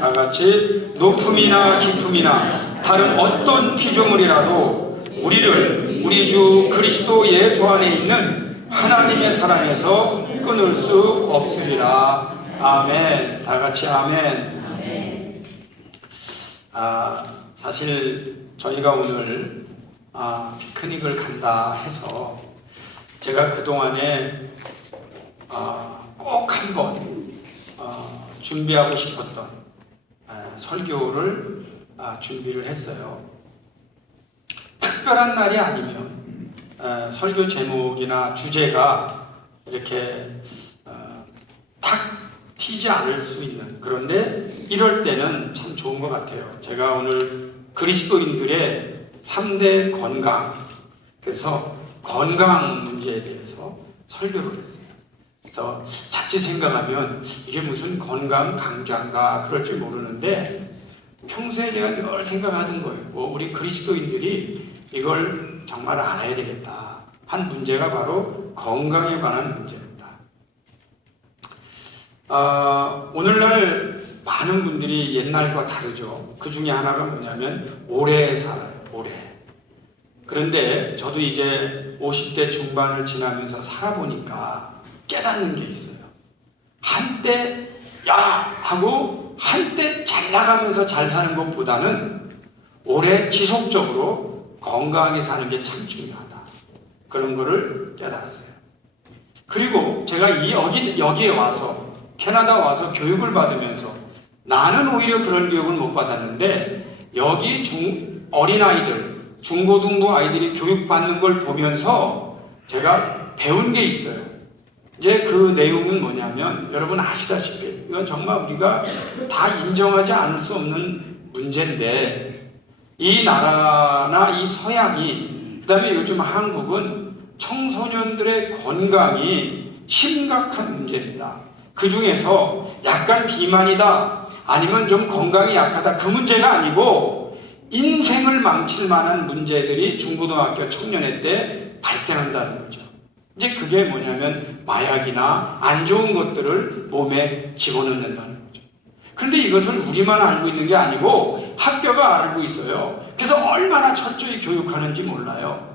다 같이 높음이나 깊음이나 다른 어떤 피조물이라도 우리를 우리 주 그리스도 예수 안에 있는 하나님의 사랑에서 끊을 수 없으리라. 아멘. 다 같이 아멘. 사실 저희가 오늘 피크닉을 간다 해서 제가 그동안에 꼭 한번 준비하고 싶었던 설교를 준비를 했어요. 특별한 날이 아니면 설교 제목이나 주제가 이렇게 탁 튀지 않을 수 있는, 그런데 이럴 때는 참 좋은 것 같아요. 제가 오늘 그리스도인들의 3대 건강, 그래서 건강 문제에 대해서 설교를 했어요. 그래서 자칫 생각하면 이게 무슨 건강 강좌인가 그럴지 모르는데, 평소에 제가 늘 생각하던 거예요. 우리 그리스도인들이 이걸 정말 알아야 되겠다 한 문제가 바로 건강에 관한 문제입니다. 오늘날 많은 분들이 옛날과 다르죠. 그 중에 하나가 뭐냐면 오래 살아요. 오래. 그런데 저도 이제 50대 중반을 지나면서 살아보니까 깨닫는 게 있어요. 한때 야 하고 한때 잘 나가면서 잘 사는 것보다는 오래 지속적으로 건강하게 사는 게 참 중요하다. 그런 거를 깨달았어요. 그리고 제가 여기에 와서, 캐나다 와서 교육을 받으면서, 나는 오히려 그런 교육을 못 받았는데 여기 어린아이들, 중고등부 아이들이 교육받는 걸 보면서 제가 배운 게 있어요. 이제 그 내용은 뭐냐면, 여러분 아시다시피 이건 정말 우리가 다 인정하지 않을 수 없는 문제인데, 이 나라나 이 서양이, 그 다음에 요즘 한국은 청소년들의 건강이 심각한 문제입니다. 그 중에서 약간 비만이다, 아니면 좀 건강이 약하다, 그 문제가 아니고 인생을 망칠 만한 문제들이 중고등학교 청년회 때 발생한다는 거죠. 이제 그게 뭐냐면 마약이나 안 좋은 것들을 몸에 집어넣는다는 거죠. 그런데 이것을 우리만 알고 있는 게 아니고 학교가 알고 있어요. 그래서 얼마나 철저히 교육하는지 몰라요.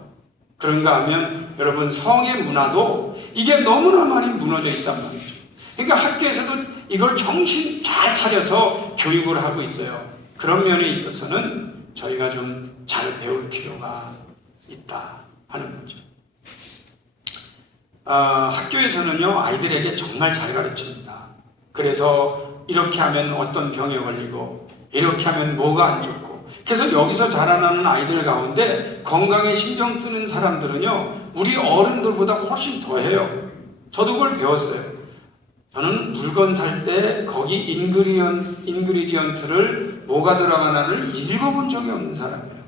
그런가 하면 여러분, 성의 문화도 이게 너무나 많이 무너져 있단 말이죠. 그러니까 학교에서도 이걸 정신 잘 차려서 교육을 하고 있어요. 그런 면에 있어서는 저희가 좀 잘 배울 필요가 있다 하는 거죠. 학교에서는요, 아이들에게 정말 잘 가르칩니다. 그래서 이렇게 하면 어떤 병에 걸리고, 이렇게 하면 뭐가 안 좋고, 그래서 여기서 자라나는 아이들 가운데 건강에 신경 쓰는 사람들은요, 우리 어른들보다 훨씬 더해요. 저도 그걸 배웠어요. 저는 물건 살 때 거기 인그리디언트를 뭐가 들어가나를 읽어본 적이 없는 사람이에요.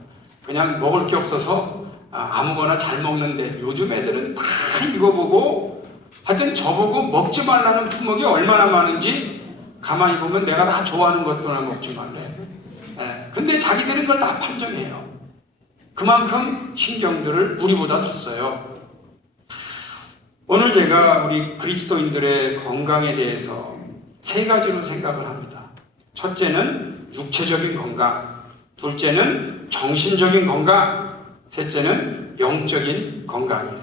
그냥 먹을 게 없어서 아무거나 잘 먹는데, 요즘 애들은 다 읽어보고, 하여튼 저보고 먹지 말라는 품목이 얼마나 많은지 가만히 보면 내가 다 좋아하는 것들만 먹지 말래. 근데 자기들은 그걸 다 판정해요. 그만큼 신경들을 우리보다 더 써요. 오늘 제가 우리 그리스도인들의 건강에 대해서 세 가지로 생각을 합니다. 첫째는 육체적인 건강, 둘째는 정신적인 건강, 셋째는 영적인 건강이에요.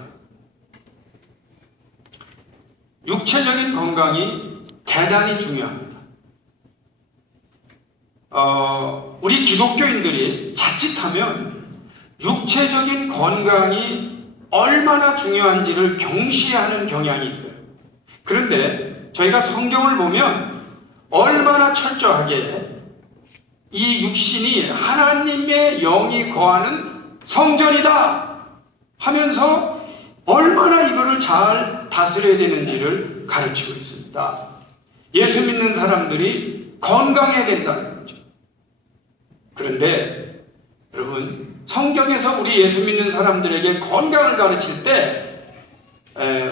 육체적인 건강이 대단히 중요합니다. 우리 기독교인들이 자칫하면 육체적인 건강이 얼마나 중요한지를 경시하는 경향이 있어요. 그런데 저희가 성경을 보면 얼마나 철저하게 이 육신이 하나님의 영이 거하는 성전이다 하면서 얼마나 이거를 잘 다스려야 되는지를 가르치고 있습니다. 예수 믿는 사람들이 건강해야 된다는 거죠. 그런데 여러분, 성경에서 우리 예수 믿는 사람들에게 건강을 가르칠 때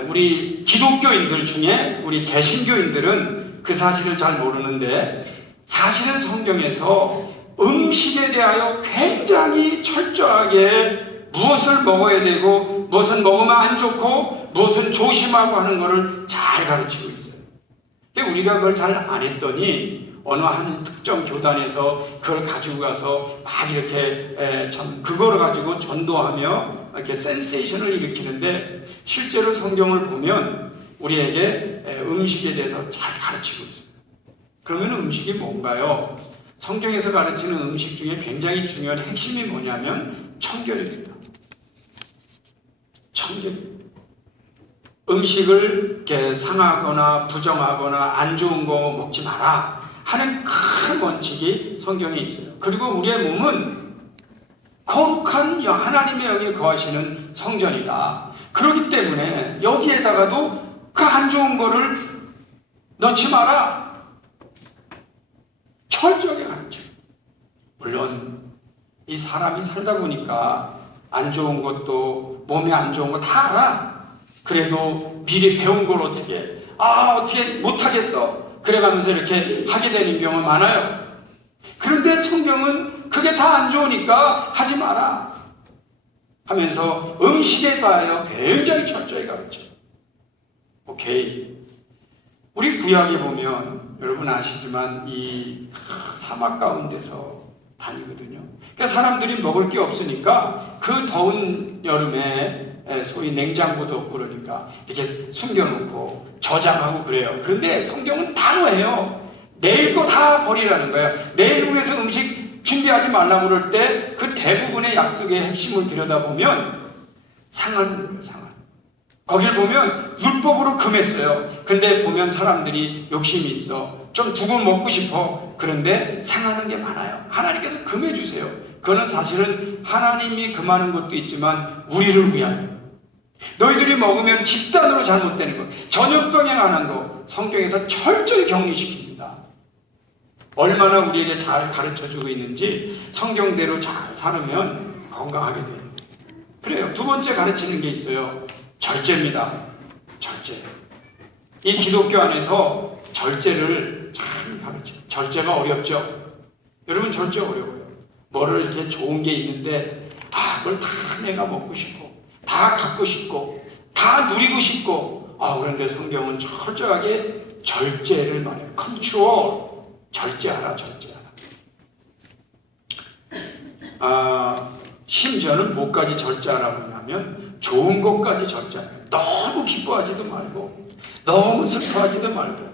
우리 기독교인들 중에 우리 개신교인들은 그 사실을 잘 모르는데, 사실은 성경에서 음식에 대하여 굉장히 철저하게 무엇을 먹어야 되고 무엇은 먹으면 안 좋고 무엇은 조심하고 하는 것을 잘 가르치고 있어요. 근데 우리가 그걸 잘 안 했더니 어느 한 특정 교단에서 그걸 가지고 가서 막 이렇게 그거를 가지고 전도하며 이렇게 센세이션을 일으키는데, 실제로 성경을 보면 우리에게 음식에 대해서 잘 가르치고 있어요. 그러면 음식이 뭔가요? 성경에서 가르치는 음식 중에 굉장히 중요한 핵심이 뭐냐면 청결입니다. 청결. 음식을 이렇게 상하거나 부정하거나 안 좋은 거 먹지 마라 하는 큰 원칙이 성경에 있어요. 그리고 우리의 몸은 거룩한 하나님의 영이 거하시는 성전이다. 그렇기 때문에 여기에다가도 그 안 좋은 거를 넣지 마라. 철저하게 가르쳐요. 물론 이 사람이 살다 보니까 안 좋은 것도 몸에 안 좋은 거 다 알아. 그래도 미리 배운 걸 어떻게 못하겠어 그래가면서 이렇게 하게 되는 경우가 많아요. 그런데 성경은 그게 다 안 좋으니까 하지 마라 하면서 음식에 대하여 굉장히 철저히 가르쳐요. 오케이. 우리 구약에 보면 여러분 아시지만 이 사막 가운데서 다니거든요. 그러니까 사람들이 먹을 게 없으니까 그 더운 여름에 소위 냉장고도 없고 그러니까 이렇게 숨겨놓고 저장하고 그래요. 그런데 성경은 단호해요. 내일 거 다 버리라는 거예요. 내일 위해서 음식 준비하지 말라고 그럴 때 그 대부분의 약속의 핵심을 들여다보면 상하는 거예요. 상한. 거길 보면 율법으로 금했어요. 근데 보면 사람들이 욕심이 있어. 좀 두고 먹고 싶어. 그런데 상하는 게 많아요. 하나님께서 금해주세요. 그거는 사실은 하나님이 금하는 것도 있지만 우리를 위하여. 너희들이 먹으면 집단으로 잘못되는 것, 저녁 병행하는 거 성경에서 철저히 격리시킵니다. 얼마나 우리에게 잘 가르쳐주고 있는지 성경대로 잘 살으면 건강하게 돼요. 그래요. 두 번째 가르치는 게 있어요. 절제입니다. 절제. 이 기독교 안에서 절제를 잘 가르쳐요. 절제가 어렵죠. 여러분 절제 어려워요. 뭐를 이렇게 좋은 게 있는데 그걸 다 내가 먹고 싶고 다 갖고 싶고 다 누리고 싶고 그런데 성경은 철저하게 절제를 말해요. 컨트롤. 절제하라. 심지어는 뭐까지 절제하라고 하냐면 좋은 것까지 절제하라. 너무 기뻐하지도 말고 너무 슬퍼하지도 말고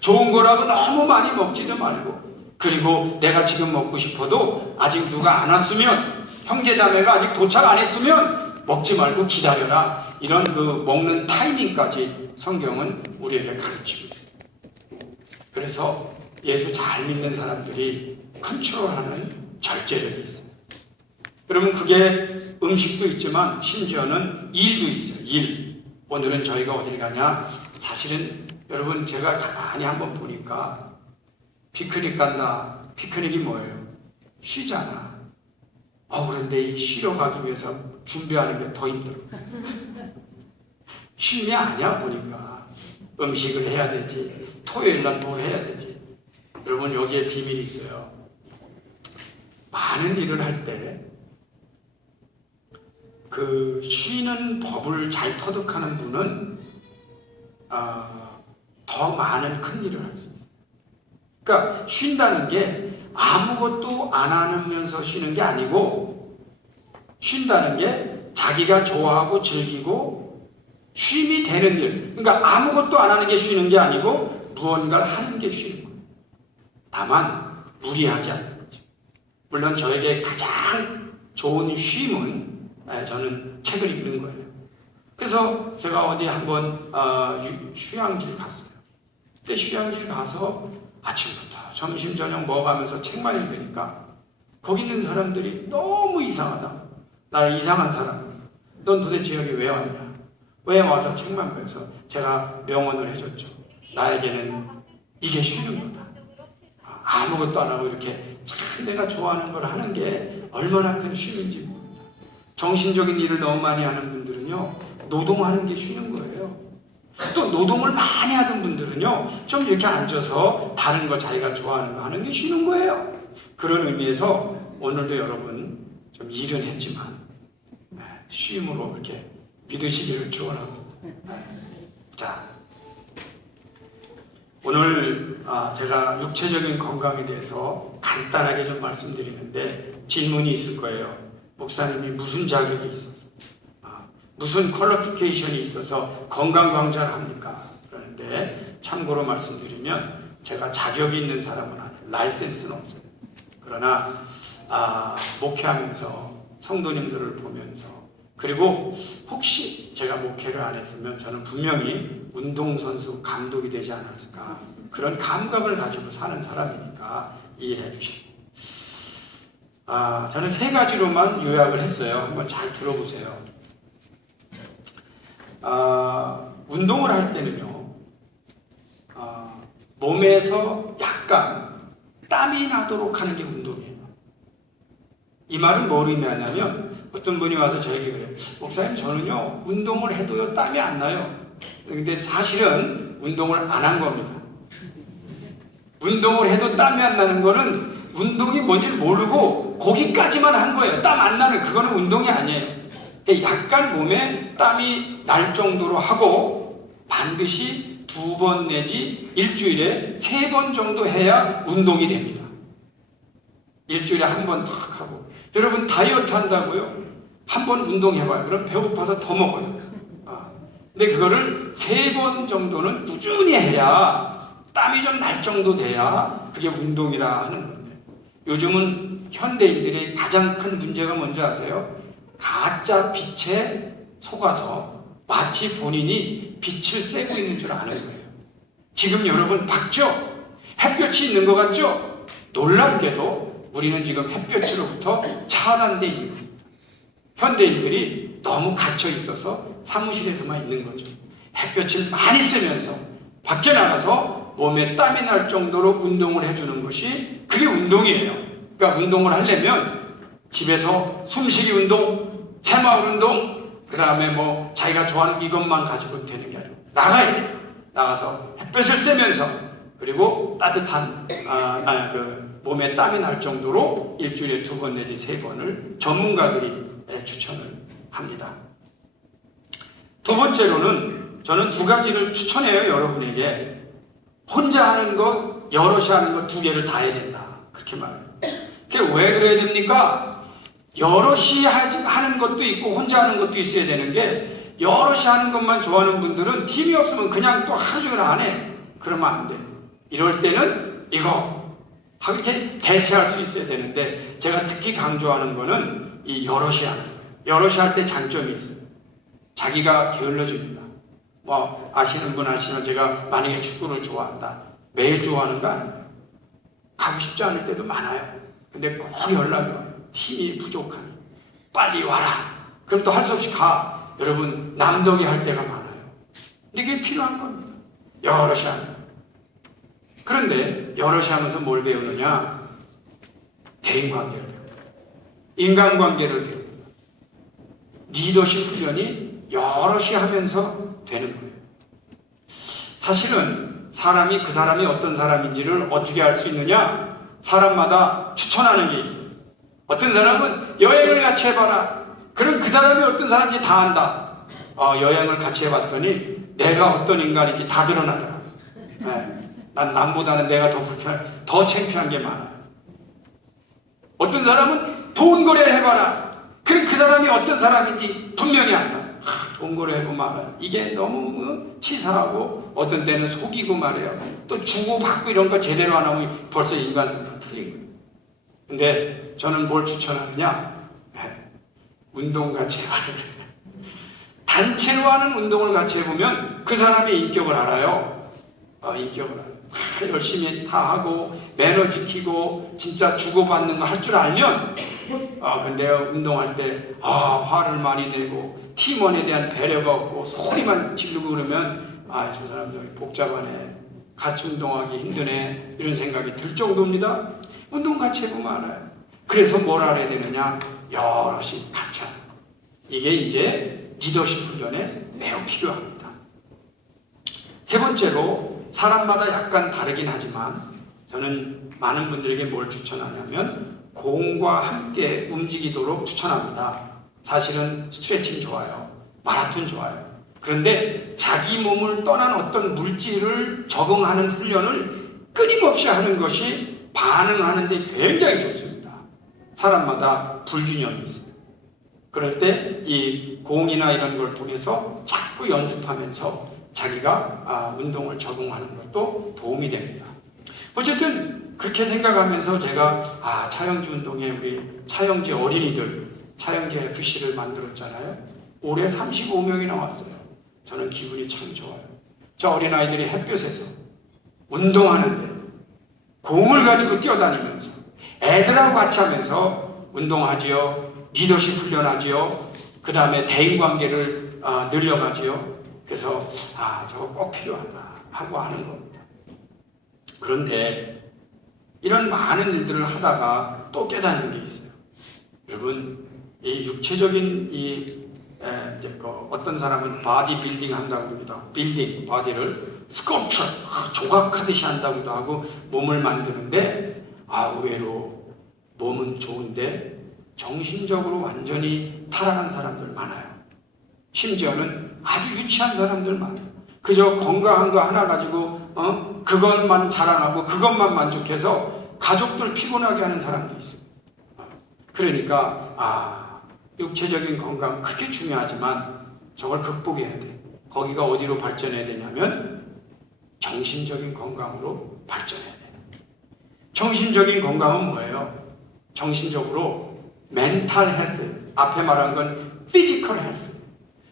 좋은 거라고 너무 많이 먹지도 말고, 그리고 내가 지금 먹고 싶어도 아직 누가 안 왔으면, 형제자매가 아직 도착 안 했으면 먹지 말고 기다려라. 이런 그 먹는 타이밍까지 성경은 우리에게 가르치고 있어요. 그래서 예수 잘 믿는 사람들이 컨트롤하는 절제력이 있어요. 여러분 그게 음식도 있지만 심지어는 일도 있어요. 일. 오늘은 저희가 어딜 가냐? 사실은 여러분 제가 가만히 한번 보니까 피크닉 간다. 피크닉이 뭐예요? 쉬잖아. 그런데 이 쉬러 가기 위해서 준비하는 게 더 힘들어. 쉼이 아니야 보니까. 음식을 해야 되지. 토요일날 뭘 해야 되지. 여러분 여기에 비밀이 있어요. 많은 일을 할 때 그 쉬는 법을 잘 터득하는 분은 더 많은 큰 일을 할 수 있어요. 그러니까 쉰다는 게 아무것도 안 하면서 쉬는 게 아니고, 쉰다는 게 자기가 좋아하고 즐기고 쉼이 되는 일. 그러니까 아무것도 안 하는 게 쉬는 게 아니고 무언가를 하는 게 쉬는 거예요. 다만 무리하지 않는 거죠. 물론 저에게 가장 좋은 쉼은 저는 책을 읽는 거예요. 그래서 제가 어디 한번 휴양지 갔어요. 근데 휴양지 가서 아침부터 점심 저녁 먹어가면서 책만 읽으니까 거기 있는 사람들이 너무 이상하다. 나를 이상한 사람. 넌 도대체 여기 왜 왔냐? 왜 와서 책만 보면서 제가 명언을 해줬죠. 나에게는 이게 쉬는 거다. 아무것도 안 하고 이렇게 참 내가 좋아하는 걸 하는 게 얼마나 큰 쉼인지 모릅니다. 정신적인 일을 너무 많이 하는 분들은요, 노동하는 게 쉬는 거예요. 또 노동을 많이 하던 분들은요, 좀 이렇게 앉아서 다른 거 자기가 좋아하는 거 하는 게 쉬는 거예요. 그런 의미에서 오늘도 여러분 좀 일은 했지만 쉼으로 이렇게 믿으시기를 축원합니다. 자, 오늘 제가 육체적인 건강에 대해서 간단하게 좀 말씀드리는데 질문이 있을 거예요. 목사님이 무슨 자격이 있어서 무슨 퀄리피케이션이 있어서 건강광자를 합니까? 그러는데 참고로 말씀드리면 제가 자격이 있는 사람은 아니에요. 라이센스는 없어요. 그러나 목회하면서 성도님들을 보면서 그리고 혹시 제가 목회를 안 했으면 저는 분명히 운동선수 감독이 되지 않았을까, 그런 감각을 가지고 사는 사람이니까 이해해 주시고, 저는 3가지로만 요약을 했어요. 한번 잘 들어보세요. 운동을 할 때는요, 몸에서 약간 땀이 나도록 하는 게 운동이에요. 이 말은 뭘 의미하냐면, 어떤 분이 와서 저에게 그래요. 목사님, 저는요 운동을 해도요 땀이 안 나요. 근데 사실은 운동을 안 한 겁니다. 운동을 해도 땀이 안 나는 거는 운동이 뭔지를 모르고 거기까지만 한 거예요. 땀 안 나는 그거는 운동이 아니에요. 약간 몸에 땀이 날 정도로 하고 반드시 2번 내지 일주일에 3번 정도 해야 운동이 됩니다. 일주일에 1번 탁 하고. 여러분 다이어트 한다고요? 1번 운동해봐요. 그럼 배고파서 더 먹어요. 근데 그거를 3번 정도는 꾸준히 해야, 땀이 좀 날 정도 돼야 그게 운동이라 하는 건데, 요즘은 현대인들의 가장 큰 문제가 뭔지 아세요? 가짜 빛에 속아서 마치 본인이 빛을 쐬고 있는 줄 아는 거예요. 지금 여러분 봤죠? 햇볕이 있는 것 같죠? 놀랍게도 우리는 지금 햇볕으로부터 차단돼 있는 겁니다. 현대인들이 너무 갇혀 있어서 사무실에서만 있는 거죠. 햇볕을 많이 쐬면서 밖에 나가서 몸에 땀이 날 정도로 운동을 해주는 것이, 그게 운동이에요. 그러니까 운동을 하려면 집에서 숨쉬기 운동, 새마을 운동, 그 다음에 뭐 자기가 좋아하는 이것만 가지고 되는 게 아니고 나가야 돼요. 나가서 햇볕을 쐬면서, 그리고 따뜻한 몸에 땀이 날 정도로 일주일에 2번 내지 3번을 전문가들이 추천을 합니다. 2번째로는 저는 2가지를 추천해요. 여러분에게 혼자 하는 것, 여럿이 하는 것 2개를 다 해야 된다, 그렇게 말해요. 그게 왜 그래야 됩니까? 여럿이 하는 것도 있고 혼자 하는 것도 있어야 되는 게, 여럿이 하는 것만 좋아하는 분들은 팀이 없으면 그냥 또 하루 종일 안 해. 그러면 안 돼. 이럴 때는 이거 이렇게 대체할 수 있어야 되는데, 제가 특히 강조하는 거는 이 여럿이 하는 거예요. 여럿이 할 때 장점이 있어요. 자기가 게을러집니다. 뭐 아시는 분 아시나, 제가 만약에 축구를 좋아한다. 매일 좋아하는 거 아니에요. 가고 싶지 않을 때도 많아요. 근데 꼭 연락이 와요. 팀이 부족하니 빨리 와라. 그럼 또 할 수 없이 가. 여러분 남덕이 할 때가 많아요. 근데 그게 필요한 겁니다. 여럿이 하는 거예요. 그런데 여럿이 하면서 뭘 배우느냐? 대인관계를 배웁니다. 인간관계를 배웁니다. 리더십 훈련이 여럿이 하면서 되는 거예요. 사실은 사람이 그 사람이 어떤 사람인지를 어떻게 알 수 있느냐? 사람마다 추천하는 게 있어요. 어떤 사람은 여행을 같이 해봐라. 그럼 그 사람이 어떤 사람인지 다 안다. 여행을 같이 해봤더니 내가 어떤 인간인지 다 드러나더라. 난 남보다는 내가 더 창피한 게 많아요. 어떤 사람은 돈 거래를 해봐라. 그럼 그 사람이 어떤 사람인지 분명히 안다. 돈 거래하고 말아요. 이게 너무 치사하고 어떤 때는 속이고 말해요. 또 주고받고 이런 거 제대로 안 하면 벌써 인간성이 틀린 거예요. 근데 저는 뭘 추천하느냐? 운동 같이 해봐요. 단체로 하는 운동을 같이 해보면 그 사람의 인격을 알아요. 인격을 알아요. 열심히 다 하고 매너 지키고 진짜 주고받는 거 할 줄 알면, 근데 운동할 때 화를 많이 내고 팀원에 대한 배려가 없고 소리만 지르고 그러면 저 사람들 복잡하네, 같이 운동하기 힘드네, 이런 생각이 들 정도입니다. 운동 같이 해보면 알아요. 그래서 뭘 알아야 되느냐? 여럿이 같이 하는 거. 이게 이제 리더십 훈련에 매우 필요합니다. 3번째로, 사람마다 약간 다르긴 하지만 저는 많은 분들에게 뭘 추천하냐면 공과 함께 움직이도록 추천합니다. 사실은 스트레칭 좋아요. 마라톤 좋아요. 그런데 자기 몸을 떠난 어떤 물질을 적응하는 훈련을 끊임없이 하는 것이 반응하는 데 굉장히 좋습니다. 사람마다 불균형이 있어요. 그럴 때 이 공이나 이런 걸 통해서 자꾸 연습하면서 자기가 운동을 적응하는 것도 도움이 됩니다. 어쨌든 그렇게 생각하면서 제가 차영지 운동회 우리 차영지 어린이들 차영지 FC를 만들었잖아요. 올해 35명이 나왔어요. 저는 기분이 참 좋아요. 저 어린아이들이 햇볕에서 운동하는데 공을 가지고 뛰어다니면서 애들하고 같이 하면서 운동하지요. 리더십 훈련하지요. 그 다음에 대인관계를 늘려가지요. 그래서 저거 꼭 필요하다 하고 하는 겁니다. 그런데 이런 많은 일들을 하다가 또 깨닫는 게 있어요. 여러분, 이 육체적인 어떤 사람은 바디 빌딩 한다고 그러기도 하고, 빌딩, 바디를 스culpture, 조각하듯이 한다고도 하고 몸을 만드는데 의외로 몸은 좋은데 정신적으로 완전히 타락한 사람들 많아요. 심지어는 아주 유치한 사람들 많아요. 그저 건강한 거 하나 가지고 그것만 자랑하고 그것만 만족해서 가족들 피곤하게 하는 사람도 있어요. 그러니까 육체적인 건강 크게 중요하지만 저걸 극복해야 돼. 거기가 어디로 발전해야 되냐면 정신적인 건강으로 발전해야 돼. 정신적인 건강은 뭐예요? 정신적으로 멘탈 헬스, 앞에 말한 건 피지컬 헬스.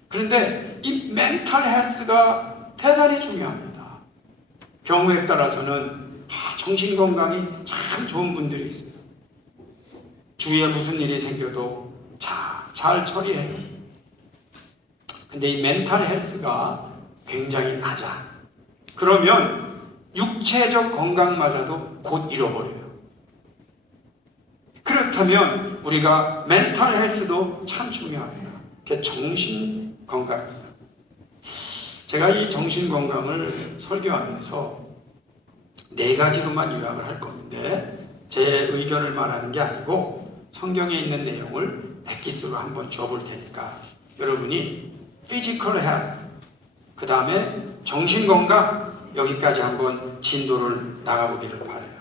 그런데 이 멘탈 헬스가 대단히 중요합니다. 경우에 따라서는 정신건강이 참 좋은 분들이 있어요. 주위에 무슨 일이 생겨도 잘 처리해요. 근데 이 멘탈 헬스가 굉장히 낮아. 그러면 육체적 건강마저도 곧 잃어버려요. 그렇다면 우리가 멘탈 헬스도 참 중요합니다. 그게 정신 건강입니다. 제가 이 정신 건강을 설교하면서 4가지로만 요약을 할 건데 제 의견을 말하는 게 아니고 성경에 있는 내용을 엑기스로 한번 줘볼 테니까 여러분이 피지컬 헬스, 그 다음에 정신 건강, 여기까지 한번 진도를 나가보기를 바라요.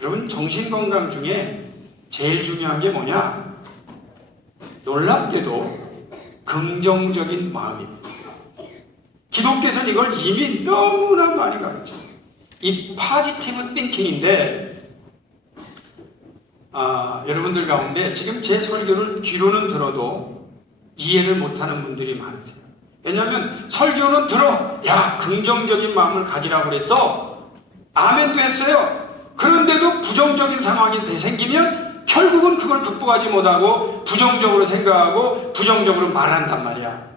여러분, 정신 건강 중에 제일 중요한 게 뭐냐? 놀랍게도 긍정적인 마음입니다. 기독교에서는 이걸 이미 너무나 많이 가르쳐요. 이 포지티브 띵킹인데 여러분들 가운데 지금 제 설교를 귀로는 들어도 이해를 못하는 분들이 많으세요. 왜냐하면 설교는 들어, 긍정적인 마음을 가지라고 그랬어. 아멘도 했어요. 그런데도 부정적인 상황이 생기면 결국은 그걸 극복하지 못하고 부정적으로 생각하고 부정적으로 말한단 말이야.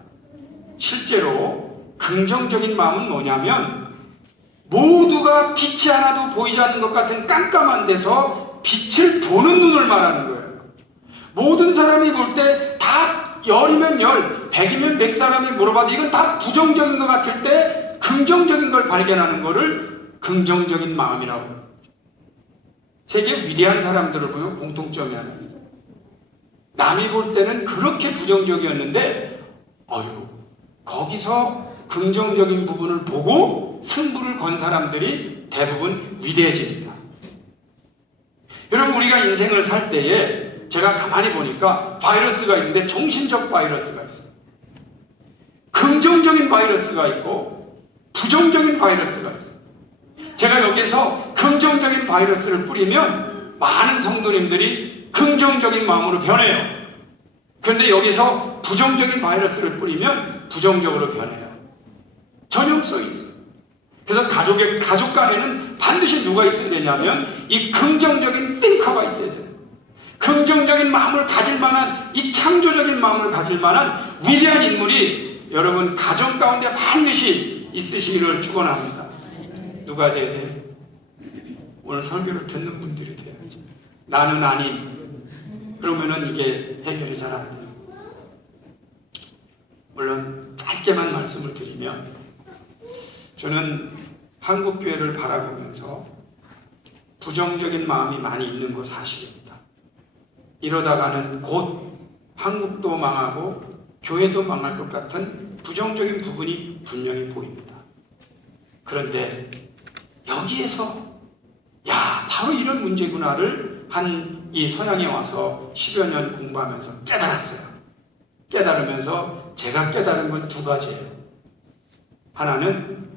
실제로 긍정적인 마음은 뭐냐면 모두가 빛이 하나도 보이지 않는 것 같은 깜깜한 데서 빛을 보는 눈을 말하는 거예요. 모든 사람이 볼 때 다 10이면 10, 100이면 100 사람이 물어봐도 이건 다 부정적인 것 같을 때 긍정적인 걸 발견하는 거를 긍정적인 마음이라고 합니다. 세계 위대한 사람들을 보면 공통점이 하나 있어요. 남이 볼 때는 그렇게 부정적이었는데 거기서 긍정적인 부분을 보고 승부를 건 사람들이 대부분 위대해집니다. 여러분, 우리가 인생을 살 때에 제가 가만히 보니까 바이러스가 있는데 정신적 바이러스가 있어요. 긍정적인 바이러스가 있고 부정적인 바이러스가 있어요. 제가 여기서 긍정적인 바이러스를 뿌리면 많은 성도님들이 긍정적인 마음으로 변해요. 그런데 여기서 부정적인 바이러스를 뿌리면 부정적으로 변해요. 전염성이 있어요. 그래서 가족 간에는 반드시 누가 있어야 되냐면 이 긍정적인 띵커가 있어야 돼요. 긍정적인 마음을 가질 만한, 이 창조적인 마음을 가질 만한 위대한 인물이 여러분 가정 가운데 반드시 있으시기를 축원합니다. 누가 돼야 돼요? 오늘 설교를 듣는 분들이 돼야지. 나는 아닌. 그러면은 이게 해결이 잘 안 돼요. 물론 짧게만 말씀을 드리면 저는 한국교회를 바라보면서 부정적인 마음이 많이 있는 거 사실입니다. 이러다가는 곧 한국도 망하고 교회도 망할 것 같은 부정적인 부분이 분명히 보입니다. 그런데 여기에서 바로 이런 문제구나를 이 서양에 와서 10여 년 공부하면서 깨달았어요. 깨달으면서 제가 깨달은 건 두 가지예요. 하나는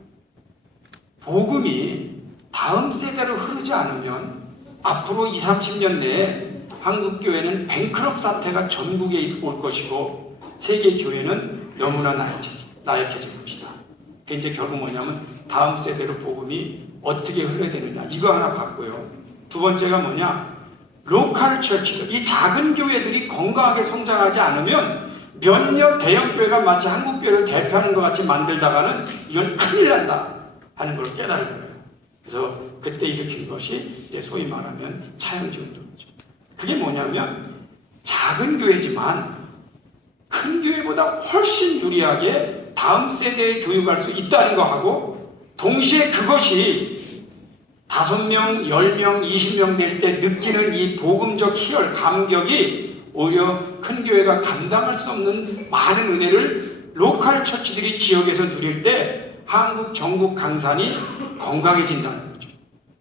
복음이 다음 세대로 흐르지 않으면 앞으로 20, 30년 내에 한국교회는 뱅크럽 사태가 전국에 올 것이고 세계 교회는 너무나 나약해질 것이다. 그게 이제 결국 뭐냐면 다음 세대로 복음이 어떻게 흘러야 되느냐, 이거 하나 봤고요. 두 번째가 뭐냐, 로컬 처치들, 이 작은 교회들이 건강하게 성장하지 않으면 몇몇 대형 교회가 마치 한국 교회를 대표하는 것 같이 만들다가는 이건 큰일 난다 하는 걸 깨달은 거예요. 그래서 그때 일으킨 것이 이제 소위 말하면 차영지 운동이죠. 그게 뭐냐면 작은 교회지만 큰 교회보다 훨씬 유리하게 다음 세대에 교육할 수 있다는 거하고, 동시에 그것이 5명, 10명, 20명 될 때 느끼는 이 복음적 희열, 감격이 오히려 큰 교회가 감당할 수 없는 많은 은혜를 로컬 처치들이 지역에서 누릴 때 한국 전국 강산이 건강해진다는 거죠.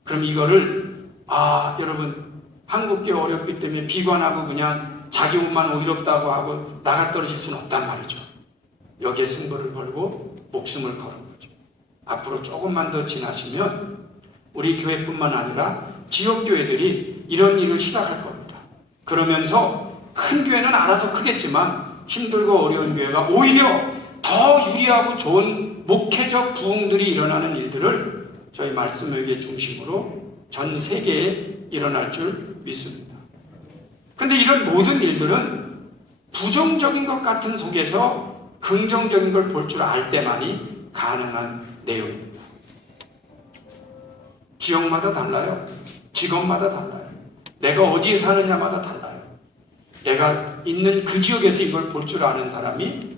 그럼 이거를 여러분, 한국교회 어렵기 때문에 비관하고 그냥 자기 옷만 오히렵다고 하고 나가 떨어질 수는 없단 말이죠. 여기에 승부를 걸고 목숨을 거는 거죠. 앞으로 조금만 더 지나시면 우리 교회뿐만 아니라 지역교회들이 이런 일을 시작할 겁니다. 그러면서 큰 교회는 알아서 크겠지만 힘들고 어려운 교회가 오히려 더 유리하고 좋은 목회적 부흥들이 일어나는 일들을 저희 말씀회계 중심으로 전 세계에 일어날 줄 믿습니다. 근데 이런 모든 일들은 부정적인 것 같은 속에서 긍정적인 걸 볼 줄 알 때만이 가능한 내용입니다. 지역마다 달라요. 직업마다 달라요. 내가 어디에 사느냐마다 달라요. 내가 있는 그 지역에서 이걸 볼 줄 아는 사람이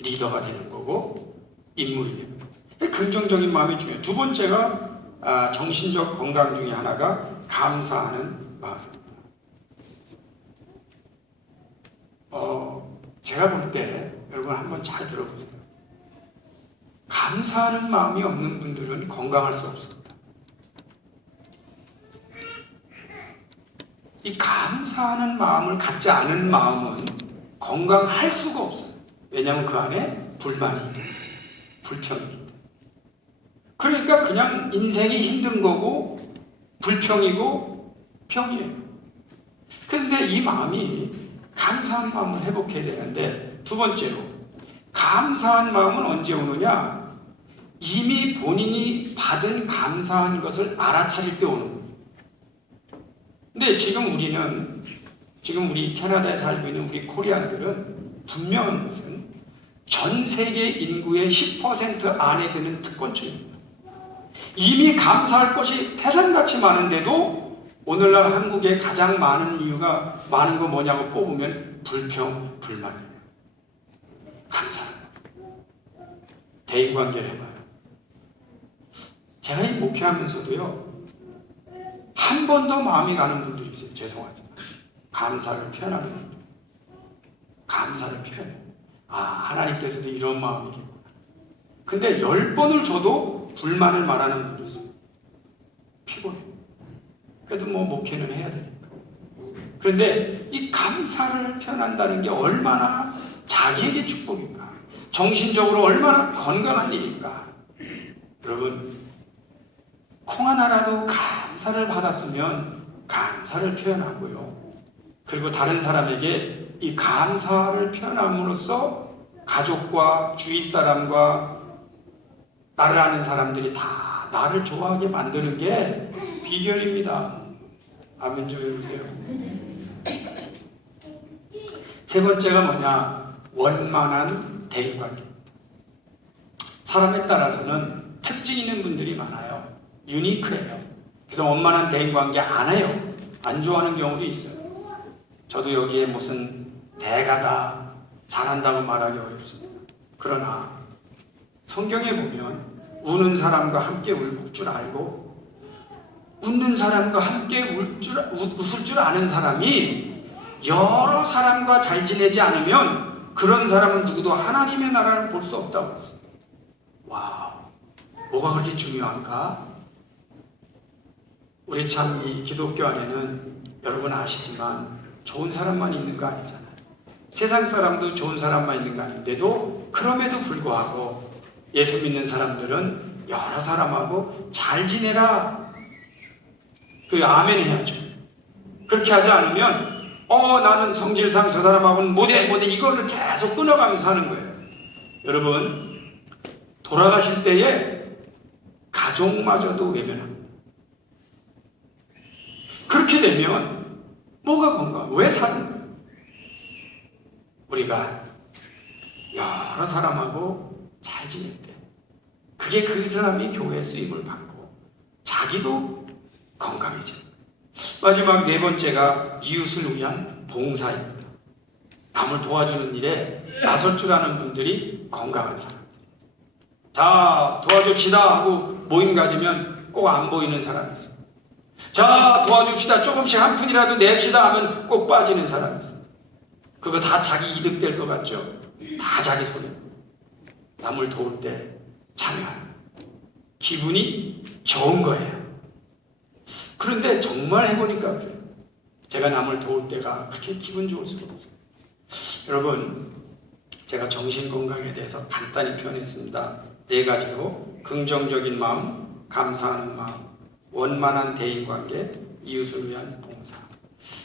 리더가 되는 거고 인물이 되는 거예요. 긍정적인 마음이 중요해요. 두 번째가 정신적 건강 중에 하나가 감사하는 마음입니다. 제가 볼 때 여러분 한번 잘 들어보세요. 감사하는 마음이 없는 분들은 건강할 수 없습니다. 이 감사하는 마음을 갖지 않은 마음은 건강할 수가 없어요. 왜냐하면 그 안에 불만이 있기 때문에, 불평이기 때문에. 그러니까 그냥 인생이 힘든 거고 불평이고 평이에요. 그런데 이 마음이 감사한 마음을 회복해야 되는데, 두 번째로 감사한 마음은 언제 오느냐? 이미 본인이 받은 감사한 것을 알아차릴 때 오는 거예요. 근데 지금 우리 캐나다에 살고 있는 우리 코리안들은 분명한 것은 전 세계 인구의 10% 안에 드는 특권층입니다. 이미 감사할 것이 태산같이 많은데도 오늘날 한국에 가장 많은 이유가, 많은 거 뭐냐고 뽑으면 불평, 불만이에요. 감사합니다. 대인관계를 해봐요. 제가 이 목회하면서도요, 한 번 더 마음이 가는 분들이 있어요. 죄송하지만. 감사를 표현하는 분들. 감사를 표현해요. 하나님께서도 이런 마음이겠구나. 근데 10번을 줘도 불만을 말하는 분들이 있어요. 피곤해. 그래도 목회는 해야 되니까. 그런데 이 감사를 표현한다는 게 얼마나 자기에게 축복인가, 정신적으로 얼마나 건강한 일인가. 여러분, 콩 하나라도 감사를 받았으면 감사를 표현하고요. 그리고 다른 사람에게 이 감사를 표현함으로써 가족과 주위 사람과 나를 아는 사람들이 다 나를 좋아하게 만드는 게 비결입니다. 아멘 좀 해주세요. 세 번째가 뭐냐? 원만한 대인관계. 사람에 따라서는 특징 있는 분들이 많아요. 유니크해요. 그래서 원만한 대인관계 안 해요. 안 좋아하는 경우도 있어요. 저도 여기에 무슨 대가다, 잘한다고 말하기 어렵습니다. 그러나 성경에 보면 우는 사람과 함께 울 줄 알고 웃는 사람과 함께 웃을 줄 아는 사람이 여러 사람과 잘 지내지 않으면 그런 사람은 누구도 하나님의 나라를 볼 수 없다고 했어요. 와, 뭐가 그렇게 중요한가? 우리 참 이 기독교 안에는 여러분 아시지만 좋은 사람만 있는 거 아니잖아요. 세상 사람도 좋은 사람만 있는 거 아닌데도 그럼에도 불구하고 예수 믿는 사람들은 여러 사람하고 잘 지내라. 그 아멘 해야죠. 그렇게 하지 않으면 나는 성질상 저 사람하고는 못해 이거를 계속 끊어가면서 하는 거예요. 여러분 돌아가실 때에 가족마저도 외면합니다. 그렇게 되면 뭐가 건강? 왜 사는 거예요? 우리가 여러 사람하고 잘 지낼 때 그게 그 사람이 교회에 쓰임을 받고 자기도 건강해져. 마지막 네 번째가 이웃을 위한 봉사입니다. 남을 도와주는 일에 나설 줄 아는 분들이 건강한 사람들. 자, 도와줍시다 하고 모임 가지면 꼭 안 보이는 사람이 있어요. 자, 도와줍시다. 조금씩 한 푼이라도 냅시다 하면 꼭 빠지는 사람이 있어요. 그거 다 자기 이득 될 것 같죠? 다 자기 손해입니다. 남을 도울 때 참여하는 기분이 좋은 거예요. 그런데 정말 해보니까 그래요. 제가 남을 도울 때가 그렇게 기분 좋을 수가 없어요. 여러분, 제가 정신건강에 대해서 간단히 표현했습니다. 네 가지로 긍정적인 마음, 감사하는 마음, 원만한 대인관계, 이웃을 위한 봉사.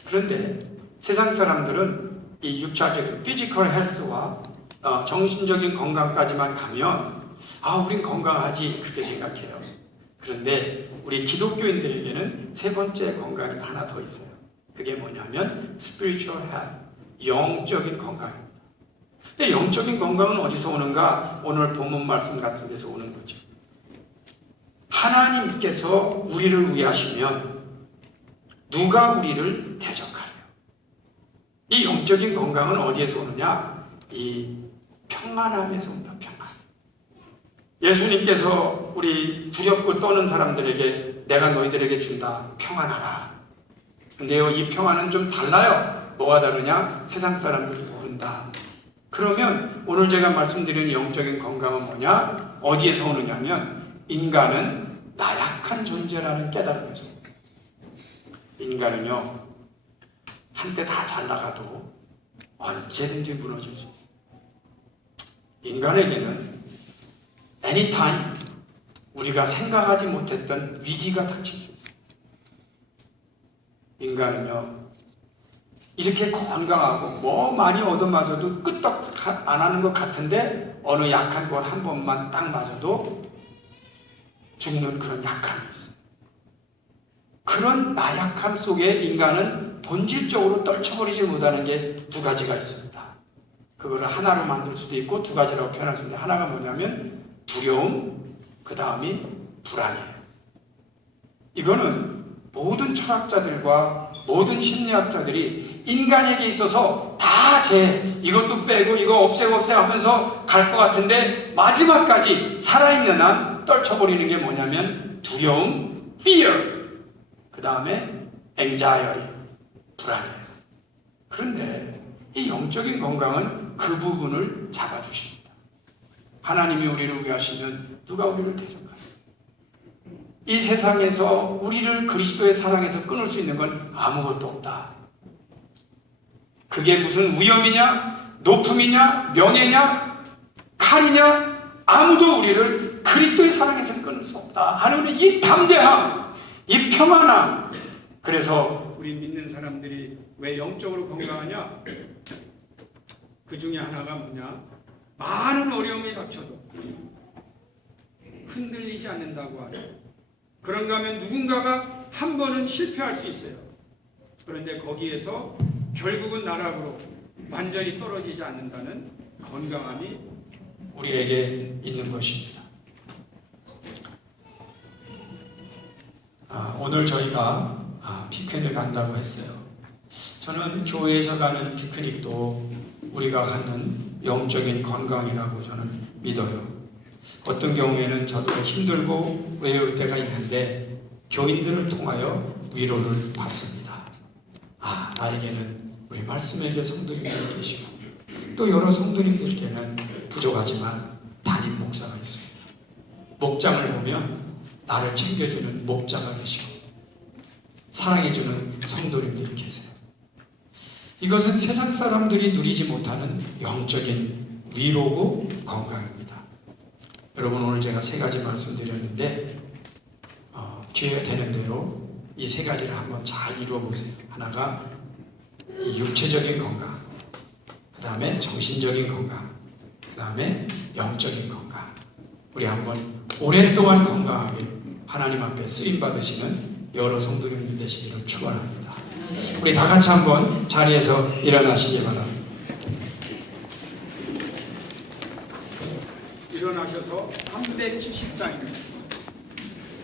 그런데 세상 사람들은 이 육체적인 피지컬 헬스와 정신적인 건강까지만 가면 우린 건강하지 그렇게 생각해요. 그런데 우리 기독교인들에게는 세 번째 건강이 하나 더 있어요. 그게 뭐냐면 spiritual health, 영적인 건강입니다. 근데 영적인 건강은 어디서 오는가? 오늘 본문 말씀 같은 데서 오는 거죠. 하나님께서 우리를 위하시면 누가 우리를 대적하려? 이 영적인 건강은 어디에서 오느냐? 이 평안함에서 온다. 평안. 예수님께서 우리 두렵고 떠는 사람들에게 내가 너희들에게 준다. 평안하라. 근데요, 이 평안은 좀 달라요. 뭐가 다르냐? 세상 사람들이 모른다. 그러면 오늘 제가 말씀드린 영적인 건강은 뭐냐? 어디에서 오느냐면 인간은 나약한 존재라는 깨달음에서. 인간은요, 한때 다 잘 나가도 언제든지 무너질 수 있어요. 인간에게는 anytime 우리가 생각하지 못했던 위기가 닥칠 수 있어요. 인간은요, 이렇게 건강하고 뭐 많이 얻어맞아도 끄떡 안 하는 것 같은데 어느 약한 걸 한 번만 딱 맞아도 죽는 그런 약함이 있어요. 그런 나약함 속에 인간은 본질적으로 떨쳐버리지 못하는 게 두 가지가 있습니다. 그거를 하나로 만들 수도 있고 두 가지라고 표현할 수 있는데, 하나가 뭐냐면 두려움, 그 다음이 불안이에요. 이거는 모든 철학자들과 모든 심리학자들이 인간에게 있어서 다 이것도 빼고 이거 없애고 하면서 갈 것 같은데 마지막까지 살아있는 한 떨쳐버리는 게 뭐냐면 두려움, fear, 그 다음에 anxiety, 불안이에요. 그런데 이 영적인 건강은 그 부분을 잡아주십니다. 하나님이 우리를 위하시면 누가 우리를 대적하냐? 이 세상에서 우리를 그리스도의 사랑에서 끊을 수 있는 건 아무것도 없다. 그게 무슨 위험이냐, 높음이냐, 명예냐, 칼이냐, 아무도 우리를 그리스도의 사랑에서 끊을 수 없다 하는 이 담대함, 이 평안함. 그래서 우리 믿는 사람들이 왜 영적으로 건강하냐? 그 중에 하나가 뭐냐? 많은 어려움이 닥쳐도 흔들리지 않는다고 하죠. 그런가 하면 누군가가 한 번은 실패할 수 있어요. 그런데 거기에서 결국은 나락으로 완전히 떨어지지 않는다는 건강함이 우리에게 있는 것입니다. 오늘 저희가 피크닉을 간다고 했어요. 저는 교회에서 가는 피크닉도 우리가 갖는 영적인 건강이라고 저는 믿어요. 어떤 경우에는 저도 힘들고 외로울 때가 있는데 교인들을 통하여 위로를 받습니다. 나에게는 우리 말씀에게 성도님이 계시고 또 여러 성도님들께는 부족하지만 담임 목사가 있습니다. 목장을 보면 나를 챙겨주는 목자가 계시고 사랑해주는 성도님들이 계세요. 이것은 세상 사람들이 누리지 못하는 영적인 위로고 건강입니다. 여러분, 오늘 제가 세 가지 말씀드렸는데 기회가 되는 대로 이 세 가지를 한번 잘 이루어 보세요. 하나가 이 육체적인 건강, 그 다음에 정신적인 건강, 그 다음에 영적인 건강. 우리 한번 오랫동안 건강하게 하나님 앞에 쓰임받으시는 여러 성도님들 되시기를 축원합니다. 우리 다 같이 한번 자리에서 일어나시기 바랍니다. 일어나셔서 370장입니다.